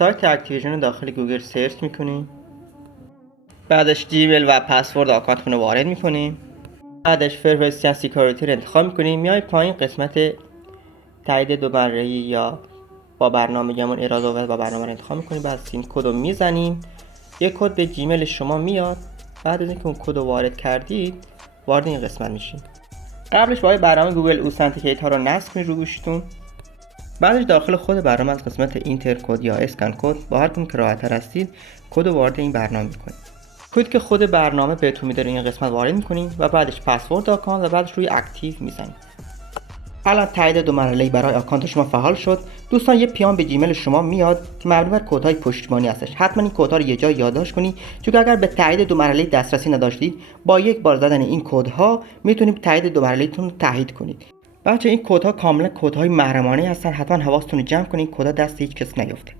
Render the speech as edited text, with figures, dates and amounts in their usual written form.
سایت اکتیویژن رو داخل گوگل سرچ میکنیم. بعدش جیمیل و پسورد آکانتتون رو وارد میکنیم. بعدش پرایوسی اند سکیوریتی رو انتخاب میکنیم. میای پایین قسمت تایید دو مرحله‌ای یا با برنامه‌مون اراده و با برنامه رو انتخاب میکنیم. بعد این کد رو میزنیم. یک کد به جیمیل شما میاد. بعد از اینکه اون کد رو وارد کردید وارد این قسمت میشیم. قبلش باید برنامه گوگل اوثنتیکیت ها رو نصب کنید رو گوشیتون. بعدش داخل خود برنامه از قسمت اینتر کد یا اسکن کد با هر کدوم که راحت‌تر هستید کد رو وارد این برنامه میکنید. کدی که خود برنامه بهتون میده این قسمت وارد میکنید و بعدش پسورد آکانت و بعدش روی اکتیو میزنید. الان تایید دو مرحله‌ای برای آکانت شما فعال شد. دوستان یه پیام به جیمیل شما میاد که مبنی بر کدهای پشتیبانی هستش. حتما این کدها رو یه جای یادداشت کنید، چون اگر به تایید دو مرحله‌ای دسترسی نداشتید با یک بار زدن این کدها میتونید تایید دو مرحله‌ایتون رو تایید کنید. بچه این کدها کاملا کدهای محرمانه هستن، حتما حواستون رو جمع کنید کدها دست هیچ کس نیفته.